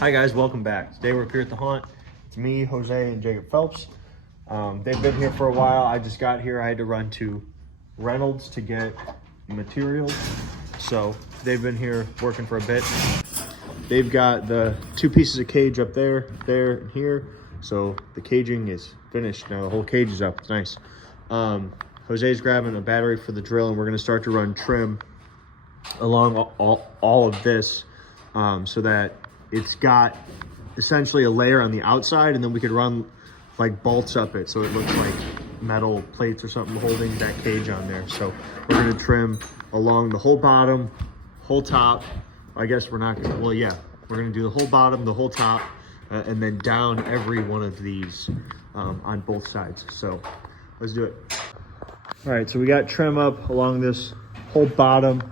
Hi guys, welcome back. Today we're up here at the haunt. It's me, Jose, and Jacob Phelps. They've been here for a while. I just got here. I had to run to Reynolds to get materials. So they've been here working for a bit. They've got the two pieces of cage up there, and here. So the caging is finished now. The whole cage is up. It's nice. Jose's grabbing a battery for the drill, and we're going to start to run trim along all of this so that it's got essentially a layer on the outside, and then we could run like bolts up it so it looks like metal plates or something holding that cage on there. So we're going to trim along the whole bottom, whole top. I guess we're not gonna, well, yeah, we're going to do the whole bottom, the whole top, and then down every one of these on both sides. So let's do it. All right, so we got trim up along this whole bottom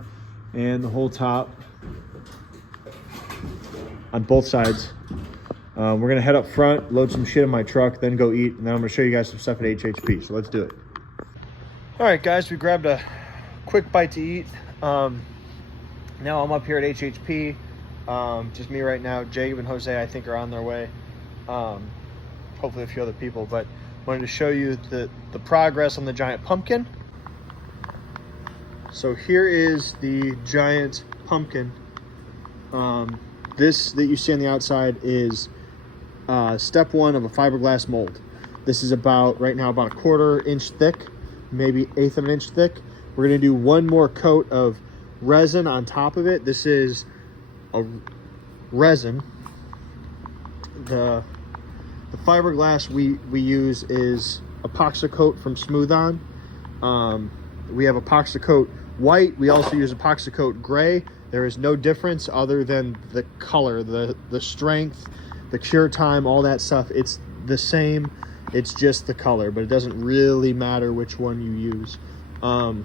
and the whole top on both sides. We're gonna head up front, load some shit in my truck, then go eat, and then I'm gonna show you guys some stuff at HHP, so let's do it. All right, guys, we grabbed a quick bite to eat. Now I'm up here at HHP, just me right now. Jacob and Jose, I think, are on their way. Hopefully a few other people, but wanted to show you the progress on the giant pumpkin. So here is the giant pumpkin. This that you see on the outside is step one of a fiberglass mold. This is right now about a 1/4 inch thick, maybe 1/8 of an inch thick. We're gonna do one more coat of resin on top of it. This is a resin. The fiberglass we use is Epoxycoat from Smooth On. We have Epoxycoat white. We also use Epoxycoat gray. There is no difference other than the color, the strength, the cure time, all that stuff. It's the same. It's just the color, but it doesn't really matter which one you use. I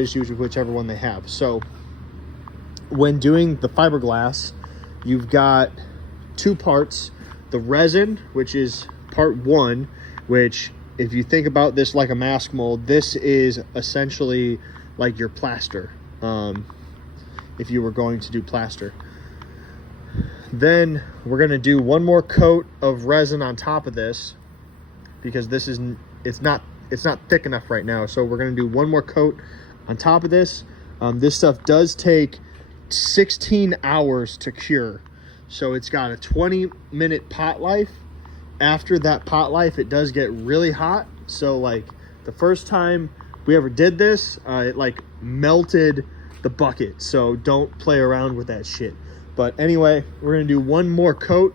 just use whichever one they have. So when doing the fiberglass, you've got two parts. The resin, which is part one, which if you think about this like a mask mold, this is essentially like your plaster. If you were going to do plaster. Then we're going to do one more coat of resin on top of this because it's not thick enough right now. So we're going to do one more coat on top of this. This stuff does take 16 hours to cure. So it's got a 20-minute pot life. After that pot life, it does get really hot. So like the first time we ever did this, it like melted the bucket, so don't play around with that shit. But anyway, we're gonna do one more coat.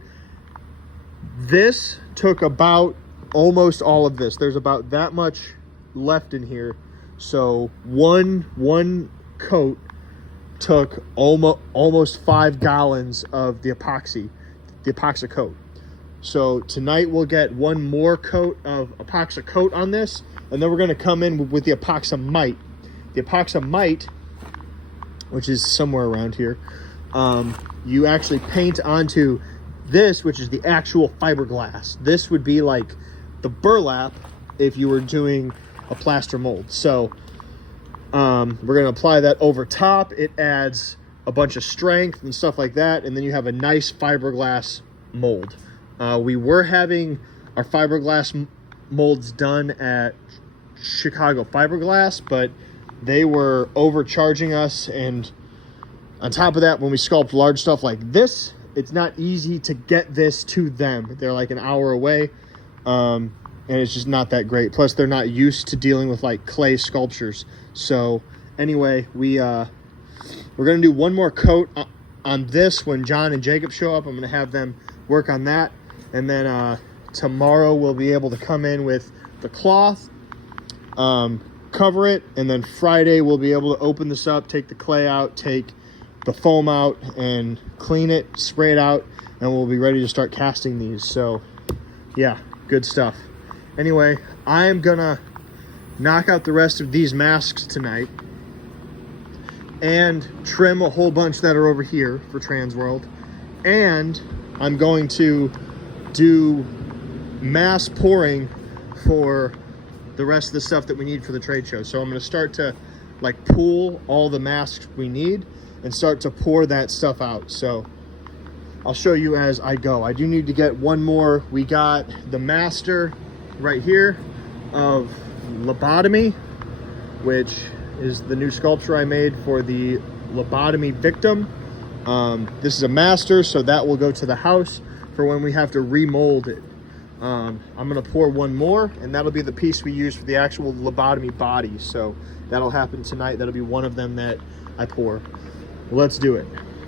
This took about almost all of this. There's about that much left in here, so one coat took almost 5 gallons of the Epoxycoat. So tonight we'll get one more coat of Epoxycoat on this, and then we're gonna come in with the Epoxamite. The Epoxamite, which is somewhere around here, you actually paint onto this, which is the actual fiberglass. This would be like the burlap if you were doing a plaster mold. So we're going to apply that over top. It adds a bunch of strength and stuff like that, and then you have a nice fiberglass mold. We were having our fiberglass molds done at Chicago Fiberglass, but they were overcharging us, and on top of that, when we sculpt large stuff like this, it's not easy to get this to them. They're like an hour away, and it's just not that great. Plus, they're not used to dealing with like clay sculptures. So anyway, we're gonna do one more coat on this when John and Jacob show up. I'm gonna have them work on that, and then tomorrow we'll be able to come in with the cloth, cover it, and then Friday we'll be able to open this up, take the clay out, take the foam out, and clean it, spray it out, and we'll be ready to start casting these. So yeah, good stuff. Anyway, I'm gonna knock out the rest of these masks tonight and trim a whole bunch that are over here for Transworld, and I'm going to do mass pouring for the rest of the stuff that we need for the trade show. So I'm going to start to like pool all the masks we need and start to pour that stuff out. So I'll show you as I go. I do need to get one more. We got the master right here of lobotomy, which is the new sculpture I made for the lobotomy victim. This is a master, so that will go to the house for when we have to remold it. I'm gonna pour one more, and that'll be the piece we use for the actual lobotomy body. So that'll happen tonight. That'll be one of them that I pour. Let's do it.